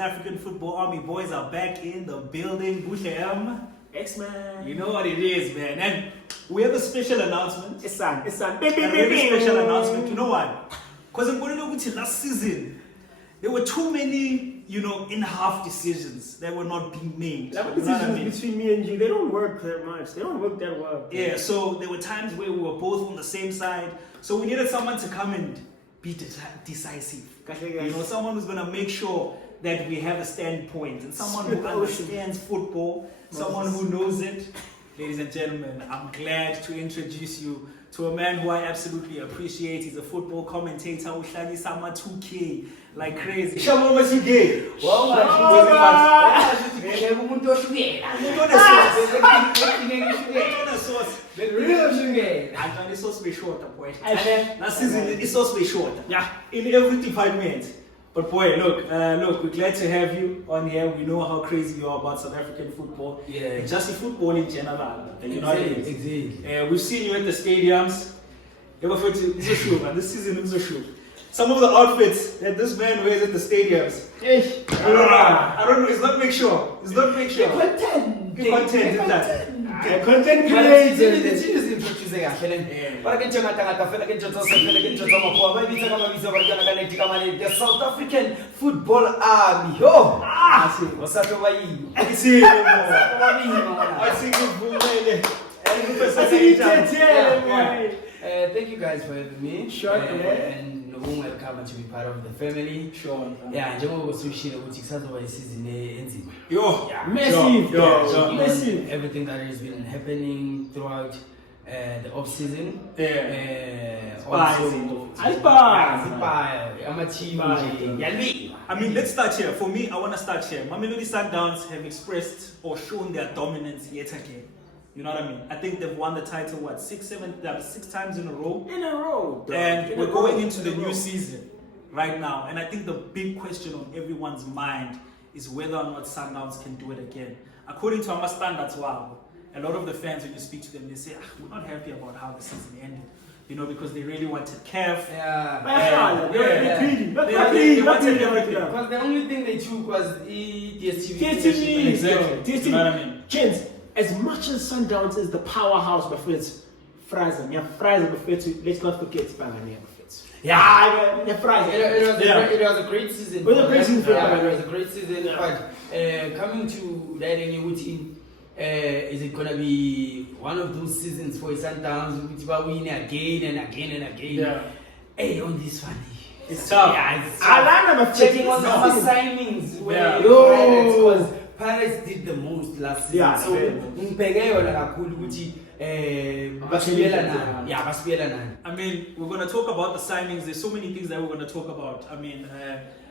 South African Football Army boys are back in the building. Bushem. X-Man. You know what it is, man. And we have a special announcement. It's on. A very special announcement. You know what? Because I'm going to look at last season. There were too many, in-half decisions that were not being made. Like You know what I decisions mean? between me and you, they don't work that much. They don't work that well. Yeah, so there were times where we were both on the same side. So we needed someone to come and be decisive. Someone who's going to make sure that we have a standpoint and someone who understands football, someone who knows it. Ladies and gentlemen, I'm glad to introduce you to a man who I absolutely appreciate. He's a football commentator, SHABBAWAMA2K, like crazy. SHABBAWAMA2K. Last season it's so short. Yeah, in every department. But boy, look, we're glad to have you on here. We know how crazy you are about South African football. Yeah. Just the football in general. You know what I mean? Exactly. We've seen you at the stadiums. This season is a show. Some of the outfits that this man wears at the stadiums. I don't know. It's not make sure. Content, isn't that? Content creator. The South African Football Army. Thank you guys for having me. Sure. And welcome to be part of the family. Sure. Yeah, njengoba usishilo ukuthi kusazoba isizini enzima. Massive. Everything that has been happening throughout the off season. I mean, let's start here. For me, I want to start here. Mamelodi Sundowns have expressed or shown their dominance yet again. You know what I mean? I think they've won the title, 6 times in a row? And we're going into the new season right now. And I think the big question on everyone's mind is whether or not Sundowns can do it again. According to our standards, a lot of the fans, when you speak to them, they say, we're not happy about how the season ended. Because they really wanted CAF. They wanted everything. Because the only thing they took was DSTV. Exactly. You know what I mean? Chance, as much as Sundowns is the powerhouse, but it's Fraser. Let's not forget Spangania. It was a great season. It was a great season. But coming to that team, is it gonna be one of those seasons for Sundowns which will win again and again and again? Yeah. Hey, on this one, it's tough. Yeah, it's tough. Checking on our signings where Pirates did the most last season. Yeah, so I mean, we're going to talk about the signings. There's so many things that we're going to talk about. I mean,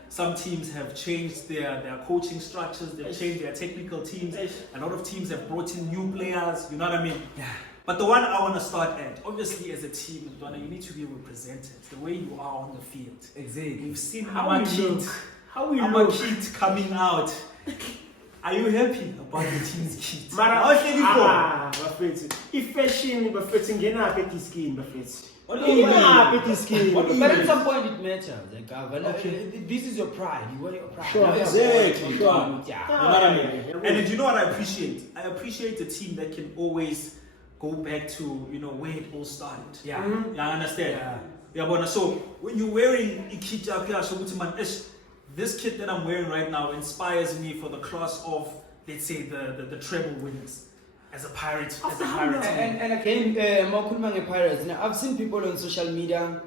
some teams have changed their coaching structures. They've changed their technical teams. A lot of teams have brought in new players. You know what I mean? Yeah. But the one I want to start at, obviously as a team, you need to be represented the way you are on the field. Exactly. We've seen How we look coming out. Are you happy about the team's kit? If fashion, but fits in skin, but fits. But at some point it matters. This is your pride. You want your pride. Sure. Exactly. You know what I mean? And you know what I appreciate? I appreciate a team that can always go back to where it all started. Yeah. I understand. Yeah. So when you're wearing a kit, this kit that I'm wearing right now inspires me for the class of, let's say, the treble winners as a pirate. And again, Pirates. Now, I've seen people on social media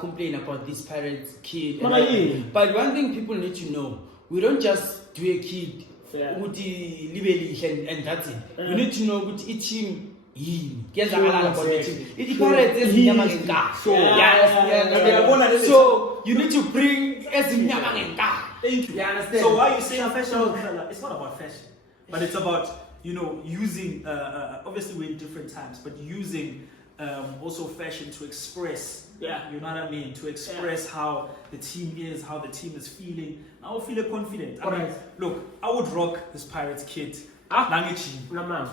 complain about this pirate kid. But one thing people need to know, we don't just do a kid and that's it. We need to know which each team. So you need to bring Thank you. You understand? So why you saying fashion? It's not about fashion, but it's about using. Obviously, we're in different times, but using also fashion to express. Yeah. You know what I mean? To express how the team is, how the team is feeling. I will feel confident. I mean, look, I would rock this Pirates kit Nangichi. Namanga.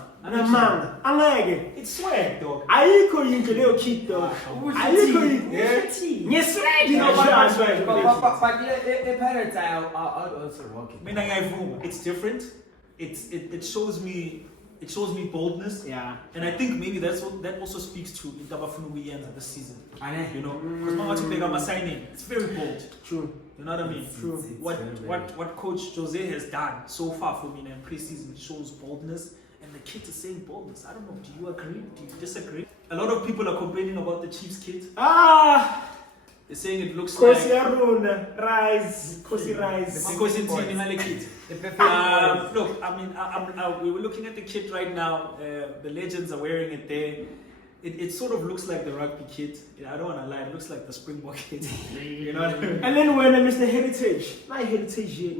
Angeke. It's swag, dog. Ayikho into leyo kid dog. Ayikho into. Ngeswag But the Pirates are also rocking. Mina ngiyavuma. It's different. It shows me boldness. Yeah. And I think maybe that also speaks to Intabafunu Wiyenza this season. You know, because Mama Tupega Masaining, it's very bold. True. You know what I mean? True. What Coach Jose has done so far for me in pre-season shows boldness, and the kids are saying boldness. I don't know. Do you agree? Do you disagree? A lot of people are complaining about the Chiefs kit. They're saying it looks like Kosi Rise. because it's in the kit. Look, I mean, we were looking at the kit right now. The legends are wearing it there. It sort of looks like the rugby kit. I don't want to lie. It looks like the Springbok kit. You know what I mean? And then when Mr. Heritage, my heritage here,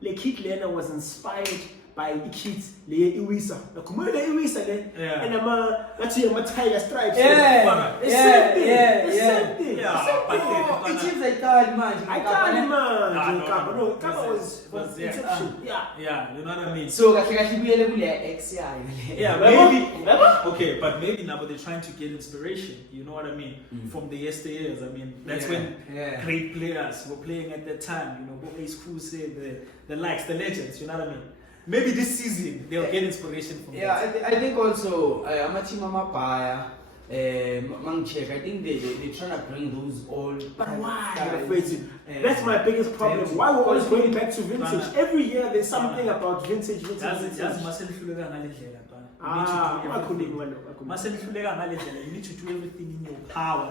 the kit Lena was inspired by the kit le Iwisa. The commander Iwisa le. And that's your Tiger stripes. Yeah. But it seems like God, man. I can't imagine. No. Kaba was Egyptian. Yeah, you know what I mean? So XI. Yeah, maybe. Okay, but maybe now, but they're trying to get inspiration. You know what I mean? From the yesteryears. I mean, that's when great players were playing at that time. You know, what Ace Cruz said, the likes, the legends. You know what I mean? Maybe this season they'll get inspiration from that. I think also Amachima Mapaya. Check. I think they're trying to bring those old. But why? That's my biggest problem. Why we're always going back to vintage? Every year there's something about vintage. You need to do everything in your power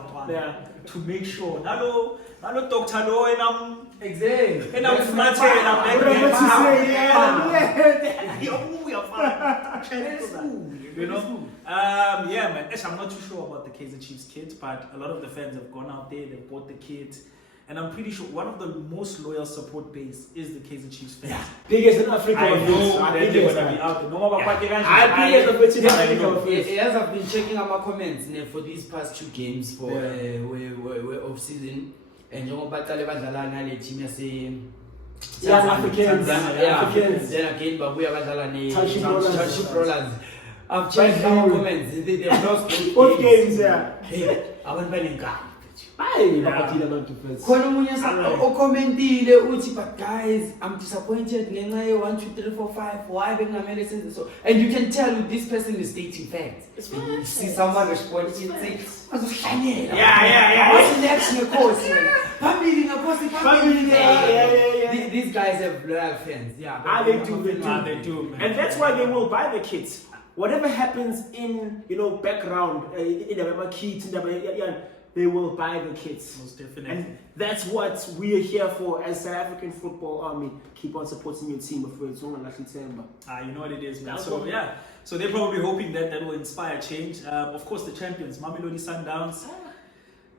to make sure. Nalo Dr. Lo and I'm exactly. And I'm flat and I'm you know? Yeah, man. I'm not too sure about the Kaizer Chiefs kit, but a lot of the fans have gone out there, they bought the kit. And I'm pretty sure one of the most loyal support base is the Kaizer Chiefs fans. Yeah. Biggest in Africa. I know they're going to be out there. No matter what As I've been checking out my comments for these past 2 games for we're off season, and you know about the team Africans. Then again, but we have Township Rollers. I've checked our comments. They've lost both games. I went back. But guys, I'm disappointed. 1, 2, 3, 4, 5. Why being a medicine? So, and you can tell this person is stating facts. You see someone responding saying, what's the next course? Family. These guys have loyal fans. Yeah, they do. And that's why they will buy the kits. Whatever happens in background, in the kit, they will buy the kits. Most definitely. And that's what we are here for as South African Football Army. Keep on supporting your team before it's on you know what it is, man. So yeah. So they're probably hoping that will inspire change. Of course, the champions, Mamelodi Sundowns,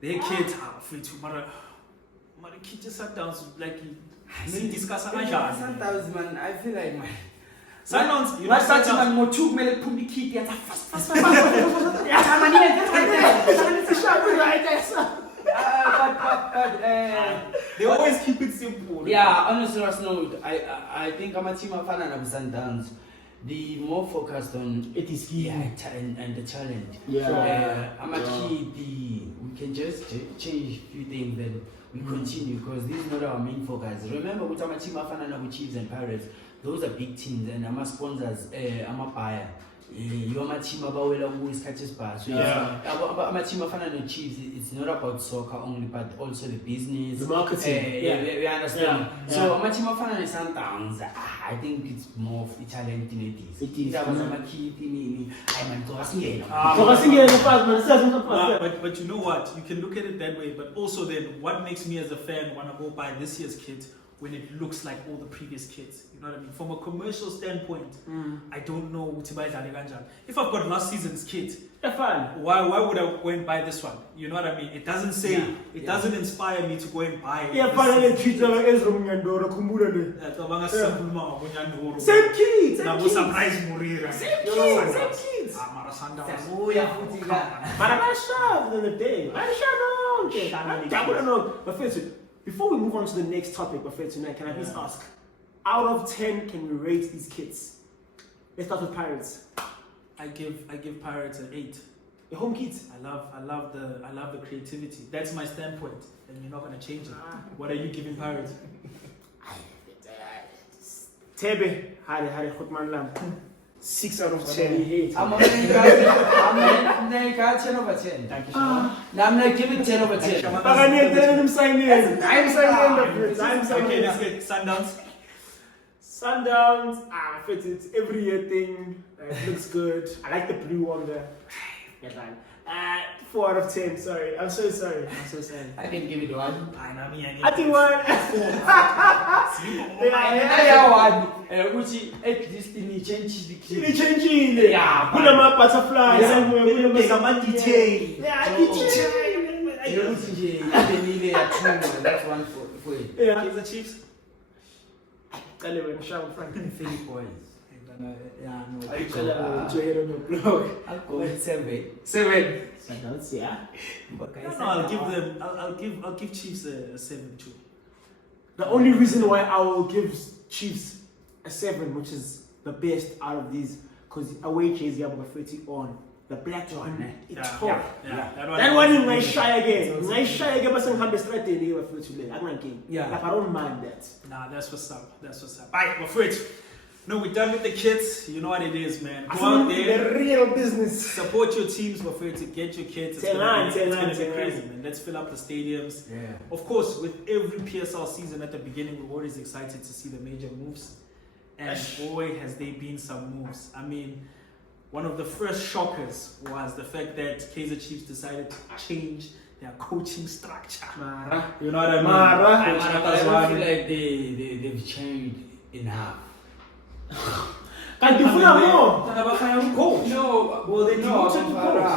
their kids are free to Mara kids Sundowns like discuss Sundowns, man. I feel like man. Sundowns, you know, Sundowns more too many pumbi kid. They always keep it simple. Yeah, honestly, note, I think I'm a team of Sundowns. The more focused on it is key and the challenge. Yeah. So, I'm a key. We can just change a few things, then we continue because this is not our main focus. Remember, with our team of Chiefs and Pirates, those are big teams, and I'm a sponsors. I'm a buyer. You're my team about who is catches bar. So I'm a team of Chiefs. It's not about soccer only, but also the business, the marketing. We understand. So my team of Sundowns, I think it's more of Italian than it is. That was a key thing. But you know what? You can look at it that way. But also then, what makes me as a fan want to go buy this year's kit? When it looks like all the previous kids, you know what I mean? From a commercial standpoint, I don't know what to buy. If I've got last season's kit, why would I go and buy this one? You know what I mean? It doesn't say, it doesn't inspire me to go and buy it. Same kids. Before we move on to the next topic, Buffet, tonight, can I please ask, out of 10, can we rate these kits? Let's start with Pirates. I give Pirates an 8. The home kids. I love the creativity. That's my standpoint, and you're not gonna change it. What are you giving Pirates? Tebe, Hari Khutman Lam. 6 out of 10. I'm gonna give it 10 over 10. Thank you, Now I'm gonna give it 10 over 10. I'm signing. Okay, let's get Sundowns. Sundowns, it's every year thing. It looks good. I like the blue on there. 4 out of 10. Sorry, I'm so sorry. I can give it 1. I think 1. Which at least in change the key. Yeah, put them up butterflies. That's one for it. Yeah. Give the Chiefs. Philly boys. Yeah, no. I'll go with 7. Sundowns, yeah. I'll give Chiefs a 7 too. The only reason why I will give Chiefs a 7, which is the best out of these, because away chase you have got 30 on. The black one, it's hot. That one is nice shy again. Nice shy again, but some have straight in here for today. I'm not game. Yeah. Like, I don't mind that. Nah, that's what's up. Alright, we're afraid. No, we're done with the kids. You know what it is, man. Go out there. The real business. Support your teams. We're afraid to get your kids. It's gonna be crazy, man. Let's fill up the stadiums. Yeah. Of course, with every PSL season at the beginning, we're always excited to see the major moves. And boy, has there been some moves. I mean, one of the first shockers was the fact that Kaizer Chiefs decided to change their coaching structure. You know what I mean? I feel like they've changed enough. Can you feel more? No, well, they demoted the coach.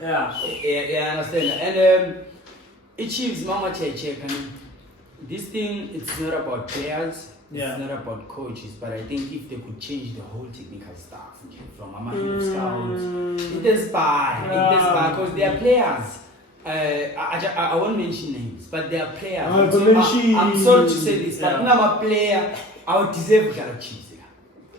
Yeah, I understand. And it Chiefs, Mama check. This thing, it's not about players. It's not about coaches, but I think if they could change the whole technical staff from Amahim Scouts, it is bad because they are players. I won't mention names, but they are players. I'm sorry to say this, but when I'm a player, I would deserve to get a cheese.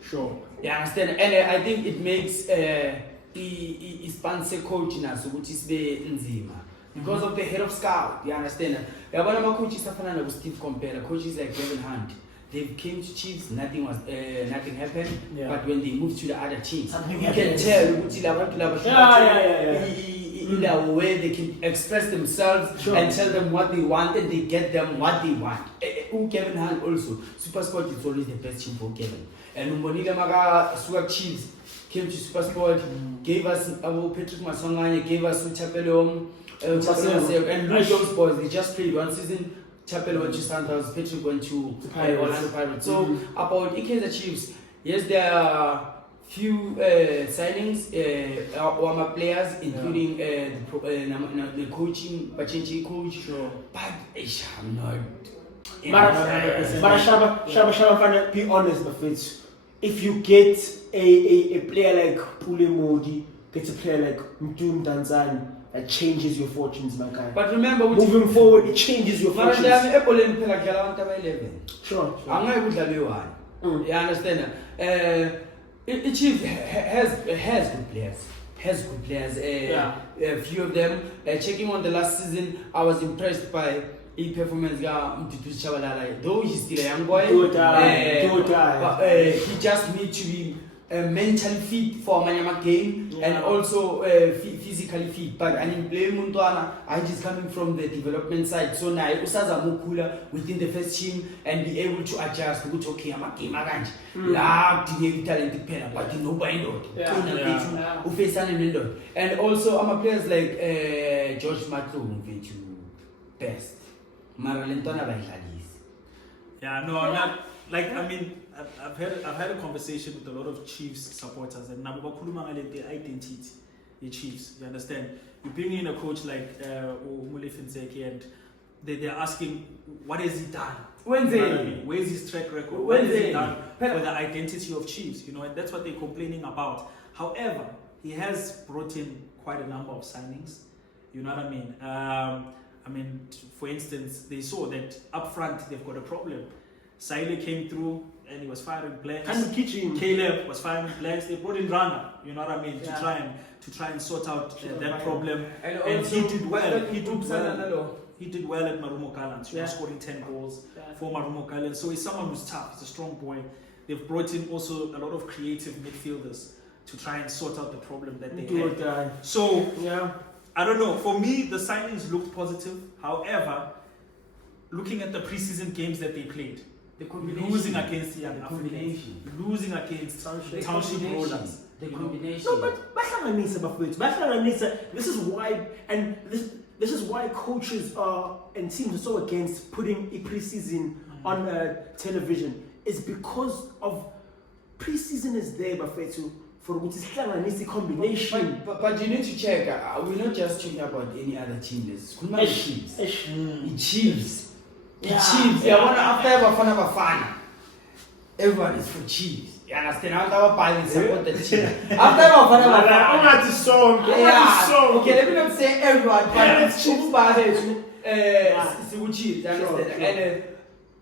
Sure. You understand? And I think it makes the sponsor coach now, so which is the Nzima. Because of the head of scout, you understand? One of my coaches, Steve Compare, coaches like Kevin Hunt. They came to Chiefs, nothing happened. Yeah. But when they moved to the other teams, something you can tell in a way they can express themselves and tell them what they want, and they get them what they want. Kevin Hunt also, Super Sport is always the best team for Kevin. And Mbonile Maga Swag Chiefs came to Super Sport, gave us Patrick Masongane, gave us Chapelom, and look those boys, they just played one season. Chapel went to Sundowns, Patrick went to Orlando Pirates. So about Kaizer Chiefs, yes, there are few signings, our players, including the coaching, Bachenchi coach. Sure. But I'm not. But Shabba, be honest, Bafetsu. If you get a player like Pule Modi, get a player like Mtum Danzani, that changes your fortunes, my guy. But remember, moving forward, it changes your fortunes. Sure. I'm not going to tell you why. You understand? It Chiefs has good players. A few of them. Checking on the last season, I was impressed by his performance. Though he's still a young boy, but he just needs to be mentally fit for Manyama game and also physically fit. But I mean, play Muntwana, I just coming from the development side. So now Usaza Mukula within the first team and be able to adjust. Which okay, I'm a game against. Talented player, but you know by and also I'm a players like George Matlo best. Maralentona by Yeah, no, I'm not. Like, I mean, I've had a conversation with a lot of Chiefs supporters, and now the identity, the Chiefs. You understand? You bring in a coach like Umule Finseki, and they're asking, what has he done? Where's his track record? What has he done for the identity of Chiefs? You know, and that's what they're complaining about. However, he has brought in quite a number of signings. You know what I mean? For instance, they saw that up front they've got a problem. Saile came through and he was firing blanks. And the kitchen. Caleb was firing blanks. They brought in Rana, you know what I mean, Yeah. to try and sort out that problem. And And also, he did well. he He did well at Marumo Gallants, Yeah. scoring 10 goals Yeah. for Marumo Gallants. So he's someone who's tough. He's a strong boy. They've brought in also a lot of creative midfielders to try and sort out the problem that they had. So yeah. I don't know. For me, the signings looked positive. However, looking at the preseason games that they played, the combination, losing against Young the Africans, combination, losing against Township Township combination. Rollers. The you know. combination. No, but bahlanganisa bafowethu. Bahlanganisa. This is why, and this is why coaches are and teams are so against putting a preseason on television. It's because of preseason is there, bafowethu, for which is bahlanganisa combination. But you need to check. We're not just talking about any other team. It's Chiefs. The Chiefs. The Chiefs. Yeah. After Bafana, everyone is for Chiefs. You understand? After Bafana, support the team. After Bafana, I'm not the song. Okay, let me not say everyone, but it's Chiefs. Chiefs. You understand?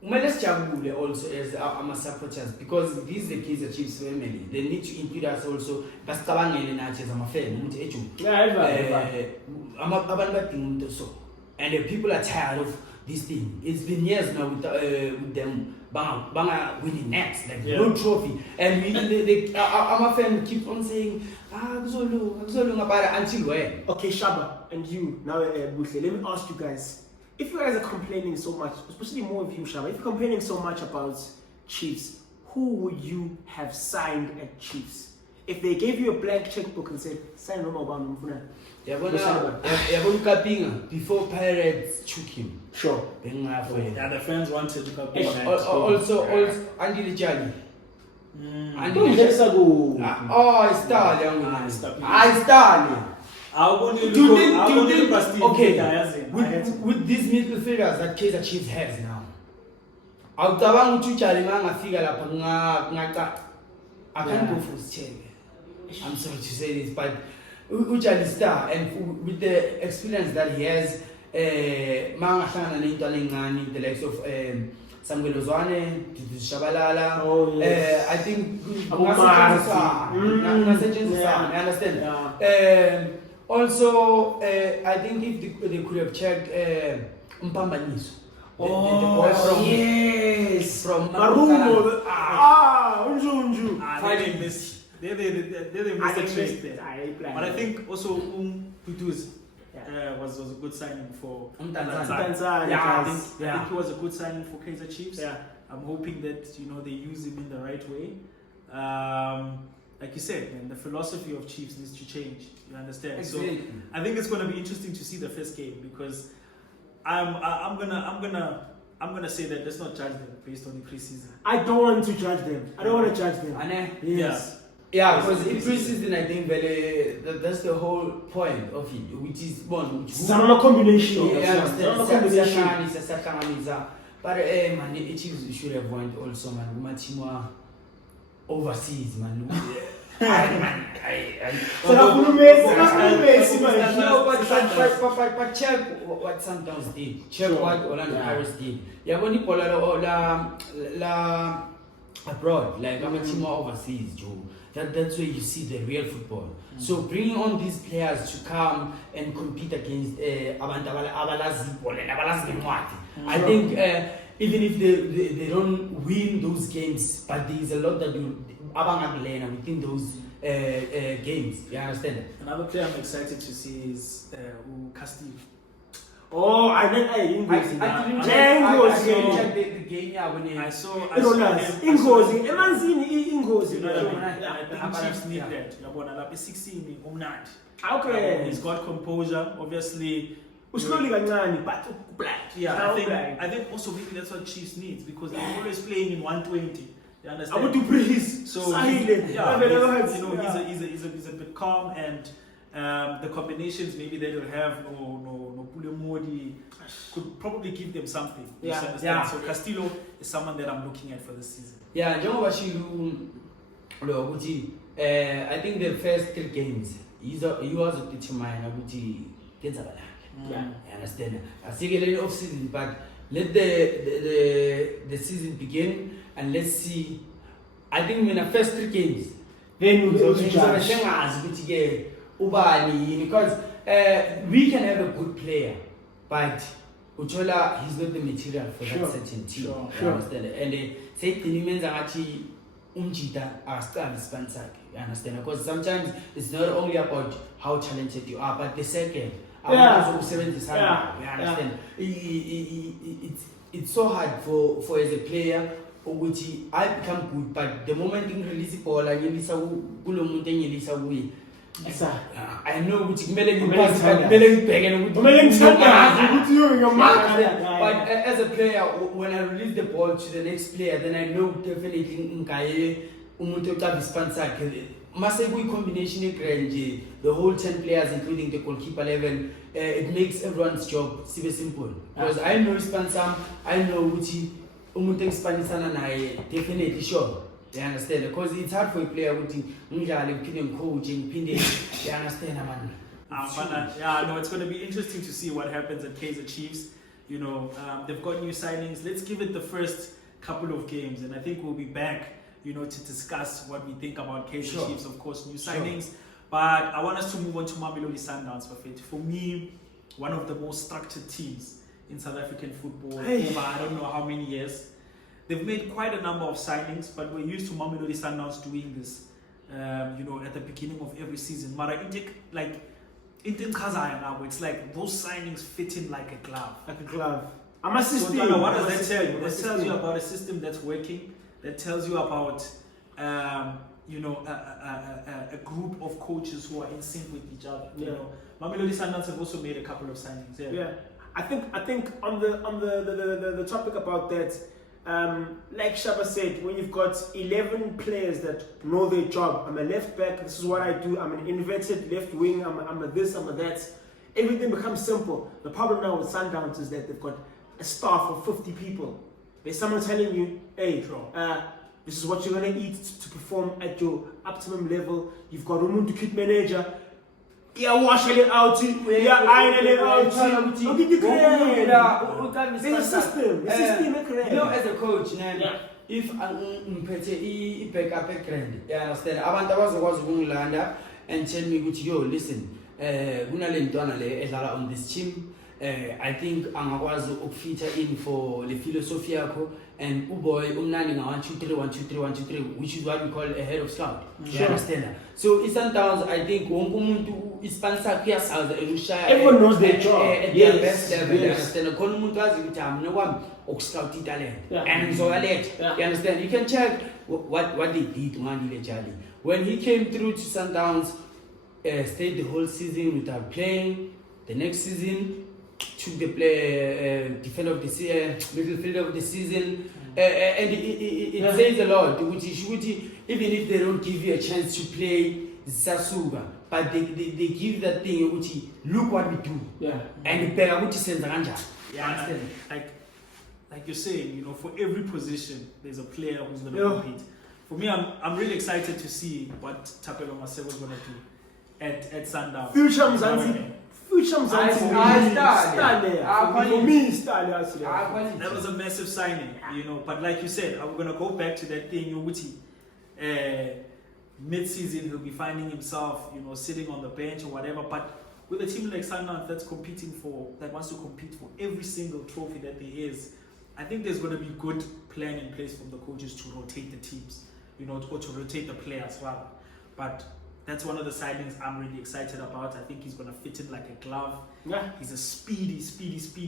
And let's jambule also as our supporters, because these are the kids of Chiefs family. They need to include us also. Basicabangele nathi as a fan. And the people are tired of this thing. It's been years now with them banga winning next, like no trophy. And I'm a fan keep on saying, until when? Okay, Shaba, and you now, Buhle, let me ask you guys. If you guys are complaining so much, especially more of you, Shaba, if you're complaining so much about Chiefs, who would you have signed at Chiefs? If they gave you a blank checkbook and said, sign Roma Obama, before Pirates took him. sure. Yeah, the fans wanted to go back. Also, Andy Lijali. Okay, with these midfielders that Kaizer Chiefs has now, I can't go for his chair. I'm sorry to say this, but Ujali Star, and with the experience that he has, the likes of Samuel Ozwane, Shabalala, I think I understand. Also, I think if they could have checked Mpambaniso. Yes! From Marumo. Unju. They missed the trick there. But I think also Kuduz was a good signing for Tanzania. I think he was a good signing for Kaizer Chiefs. Yeah. I'm hoping that they use him in the right way. Like you said, man, the philosophy of Chiefs needs to change. You understand? Exactly. So I think it's going to be interesting to see the first game, because I'm gonna say that let's not judge them based on the preseason. I don't want to judge them. I don't want to judge them. Yes. Yeah, because in preseason, I think that's the whole point of it, which is one. It's another combination. But man, the Chiefs should have won also, man. Matimwa overseas, man. But check what Sundowns did. Check what Orlando Pirates did. Yeah, when you call abroad, like I'm a team overseas, Joe. That's where you see the real football. So bringing on these players to come and compete against I think even if they don't win those games, but there is a lot that you within those games. You understand? Another player I'm excited to see is Castillo. Oh, I didn't check the game. Yeah, when I saw Ingozi. Ingozi. I think Chiefs need that. 16 Okay. He's got composure, obviously. Slowly but yeah, I think also maybe that's what Chiefs needs, because they're always playing in 120. You understand? I want to breathe. So silent. He's a bit calm, and the combinations maybe that he'll have no Pulemodi could probably give them something. Yeah. So Castillo is someone that I'm looking at for this season. Yeah, I think the first 3 games he was determined Yeah, I understand. I think a little off season, but let the the season begin, and let's see. I think in the first 3 games, then we'll because we can have a good player, but Uchola, he's not the material for that certain team. Sure. Understand? And say the means actually umjita are still sponsor. You understand? Because sometimes it's not only about how talented you are, but the second. You understand? It's so hard for as a player, which I become good, but the moment you release the ball, I know which but as a player, when I release the ball to the next player, then I know definitely Massive combination the whole 10 players, including the goalkeeper 11, it makes everyone's job super simple. Because I know Spansam, I know Uchi, Spanisana, and I definitely sure. They understand? Because it's hard for a player with coaching, Pinde, they understand, man. No, it's going to be interesting to see what happens at Kaizer Chiefs. You know, they've got new signings. Let's give it the first couple of games, and I think we'll be back, you know, to discuss what we think about Kaizer Chiefs, of course, new signings. But I want us to move on to Mamelodi Sundowns for it. For me, one of the most structured teams in South African football over I don't know how many years. They've made quite a number of signings, but we're used to Mamelodi Sundowns doing this, you know, at the beginning of every season. Mara it's like those signings fit in like a glove. Like a glove. I'm a system. So, what does that tell you? That tells you about a system that's working. That tells you about, you know, a group of coaches who are in sync with each other. You know, Mamelodi Sundowns have also made a couple of signings. Yeah. I think on the topic about that, like Shabba said, when you've got 11 players that know their job, I'm a left back, this is what I do, I'm an inverted left wing, I'm a this, I'm a that, everything becomes simple. The problem now with Sundowns is that they've got a staff of 50 people. There's someone telling you, hey, this is what you're going to eat to perform at your optimum level. You've got a Umuntu kit manager. Washing it out, ironing it out. There's a system. You know, as a coach, if I back up a grand, you understand? I want to and tell me, listen, on this team. I think angakwazi ukufita in for the philosophy and uboy umnani nga 1 2 3 1 2 3 1 2 3, which is what we call a head of scout. You understand? So Eastern Towns, I think wonke umuntu isponsor kuya South Elushaya. Everyone knows their job. At their best level. You understand? Khona umuntu wazi ukuthi mina kwami ukuscout talent and ngizowaletha. You understand? You can check what they did Mandile Jali when he came through to Sundowns, stayed the whole season without playing. The next season took the defender of the midfield of the season, and it says a lot. Which even if they don't give you a chance to play Sasuga, but they give that thing. Which look what we do, and like you're saying, you know, for every position there's a player who's going to compete. For me, I'm really excited to see what Tapelo Masebo is going to do at Sundowns. Future Mzansi. That was a massive signing, you know. But like you said, I'm gonna go back to that thing. Mid-season, he'll be finding himself, you know, sitting on the bench or whatever. But with a team like Sundowns that wants to compete for every single trophy that there is, I think there's gonna be good plan in place from the coaches to rotate the teams, you know, or to rotate the players rather. But that's one of the signings I'm really excited about. I think he's going to fit in like a glove. Yeah. He's a speedy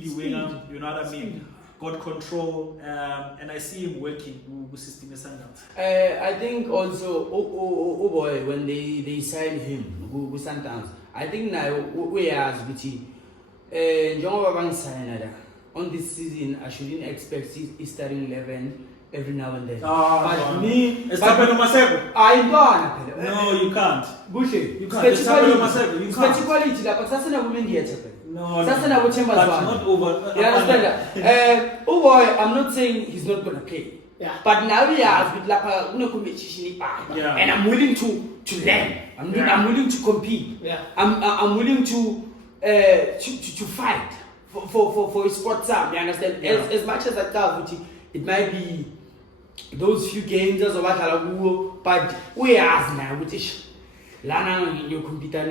winger. You know what I mean? Got control. And I see him working with System Sundowns. I think also, oh boy, when they signed him with Sundowns, I think now we are on this season, I shouldn't expect his starting 11 every now and then. But me, I don't. No, you can't. Bushy, you can't. Specifically, but that's not women yet. No, that's not what chambers but not over. You understand that? Oh boy, I'm not saying he's not gonna play. Yeah. But now we are with and I'm willing to learn. I'm willing to compete. Yeah. I'm willing to fight for his sports up. You understand? As much as I tell, it might be those few games as but we are now with it. Lana you computer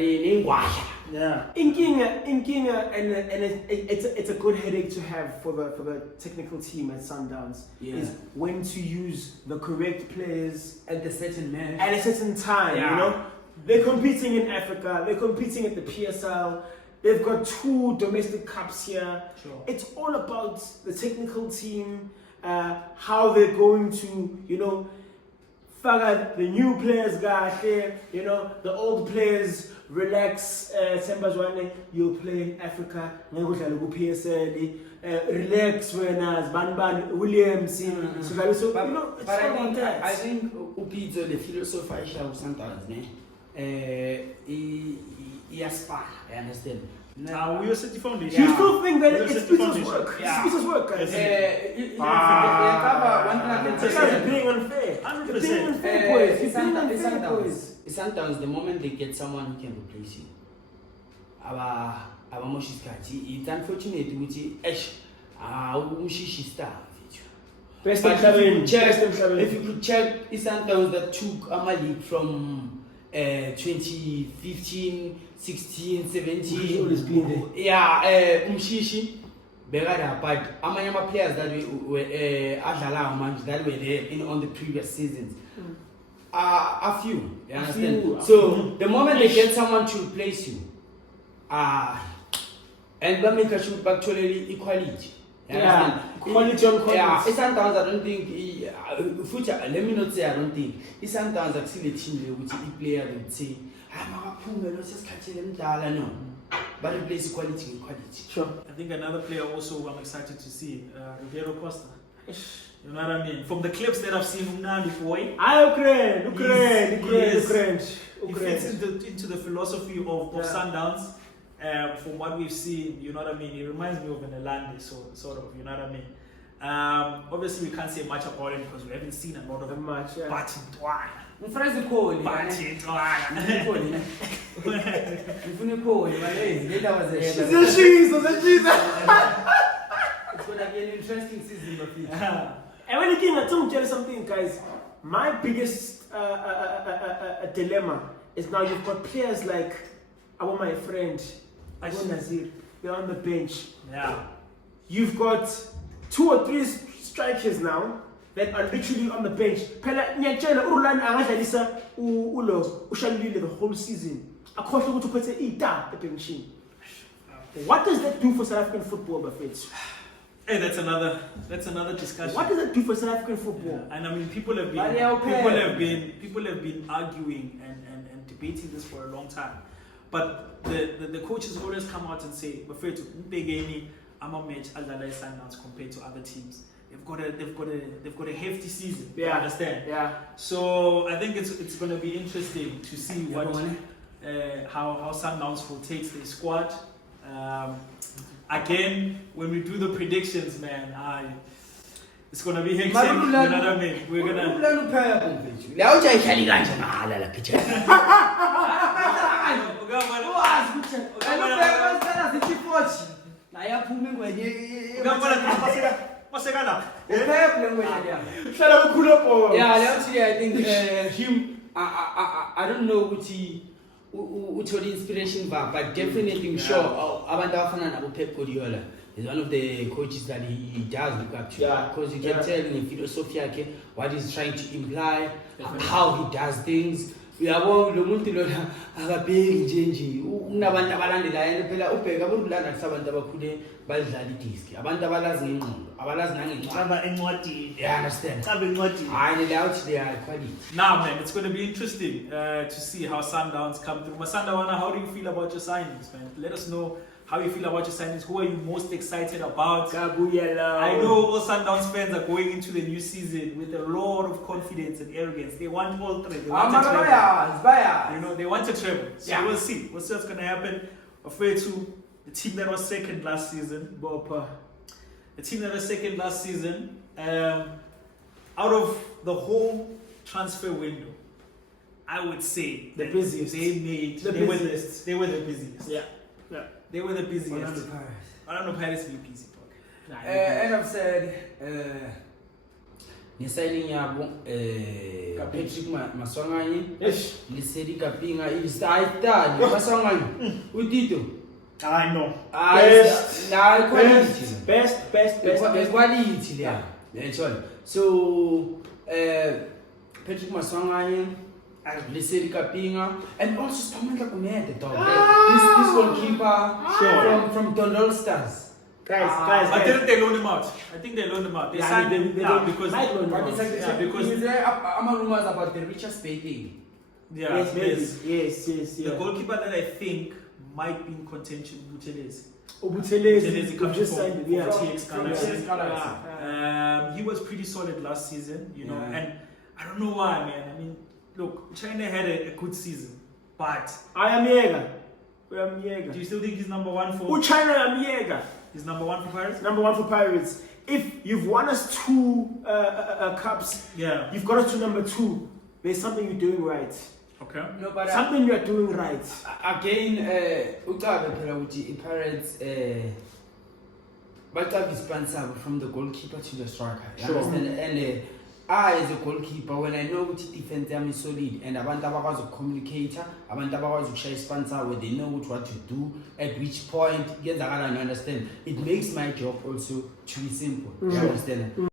yeah. In Kenya, and it's a good headache to have for the technical team at Sundowns. Is when to use the correct players at a certain match at a certain time. Yeah. You know, they're competing in Africa. They're competing at the PSL. They've got 2 domestic cups here. Sure. It's all about the technical team, how they're going to, you know, figure the new players got there, you know, the old players relax. Sembazwane, you'll play Africa, PSL, relax when as Banban Williams. So you know, it's all about that. I think Upizo, the philosophy of sometimes, I understand. We are City Foundation. You still think that it's City Peter's Foundation. work? Yeah. It's Peter's work, guys. It's being unfair. 100%. You're being unfair, boys. You're being unfair, boys. Sometimes the moment they get someone who can replace you, it's unfortunate which star. Best But in Shabin. if you could check, it's sometimes that took Amali from 2015, 16, 17. Always been there. Yeah, Umshishi. Begada, but Amayama players that were that were there on the previous seasons. A few, you understand? So the moment they get someone to replace you, and that make a shoot actually equality. You understand? Quality on quality. Yeah, sometimes I don't think future. Let me not say I don't think. Sometimes I see the team which the player would say, "I'm a poor, let's just catch them down." No, but replace quality with quality. Sure. I think another player also I'm excited to see, Ribeiro Costa. You know what I mean? From the clips that I've seen him now before, he fits into the philosophy of Sundowns. From what we've seen, you know what I mean? He reminds me of an Elande, sort of, you know what I mean? Obviously, we can't say much about him because we haven't seen a lot of him. Much, yeah. But it's gonna be an interesting season, And when you came, I tell you something, guys. My biggest dilemma is now you've got players like my friend, Nazir. They're on the bench. Yeah. You've got 2 or 3 strikers now that are literally on the bench. Phela ngiyatshela uRolani angadlalisa uShalile the whole season. Akhohle ukuthi uphethe ita ebenchini. What does that do for South African football, Bafethu? Hey, that's another discussion. What does that do for South African football? Yeah. And I mean, people have been arguing and debating this for a long time. But the coaches always come out and say, "Bafethu, I'm a match Adlala Sundowns compared to other teams. They've got a hefty season. Yeah. You understand? Yeah. So I think it's going to be interesting to see what how Sundowns will take their squad. Again, when we do the predictions, man, it's gonna be hectic. You know what I mean? We're gonna. I think him. I don't know what he. The inspiration back, but definitely I'm sure Pep Guardiola is one of the coaches that he does look up to, because you can tell in the philosophy what he's trying to imply, how he does things. We are all the multi-loader, a big change. Nabantabaland, Pella Opega, Bulan, Sabantabakude, Balzadi, Abantabalas, Abalas, I understand. I doubt they are quality. Now, man, it's going to be interesting to see how Sundowns come through. Masandawana, how do you feel about your signings, man? Let us know how you feel about your signings. Who are you most excited about? I know all Sundowns fans are going into the new season with a lot of confidence and arrogance. They want all 3. They want a treble. You know, they want a treble. So we'll see. We'll see what's going to happen. Afraid to the team that was second last season. The team that was second last season, out of the whole transfer window, I would say the busiest. They were the busiest. Yeah. They were the busiest. I don't know Paris be busy. And I've said signing yabo Patrick Maswanganye Lesedi Kapinga is I thought Maswanganye Utito I know. Best quality there. So Patrick Maswanganye Lesedi Kapinga and also Stamanda Kumete dog. This goalkeeper from Dondol Stars. Guys, but didn't they loan him out? I think they loaned him out. They signed him because I'm rumors about the Richards Bay thing. Yes. The goalkeeper that I think might be in contention, Buthelezi. Buthelezi just signed he was pretty solid last season, you know, and I don't know why, man. I mean, look, China had a good season, but I am Jäger. Do you still think he's number one for China? I'm Jäger. He's number one for Pirates? Number one for Pirates. If you've won us 2 cups, you've got us to number 2. There's something you're doing right. Okay. No, but something you're doing right. Again, Pirates but have sponsor from the goalkeeper to the striker. Sure. And I, as a goalkeeper, when I know which defense is solid and I want to communicate, I want to share sponsor where they know what to do, at which point, I understand. It makes my job also to be simple. You understand?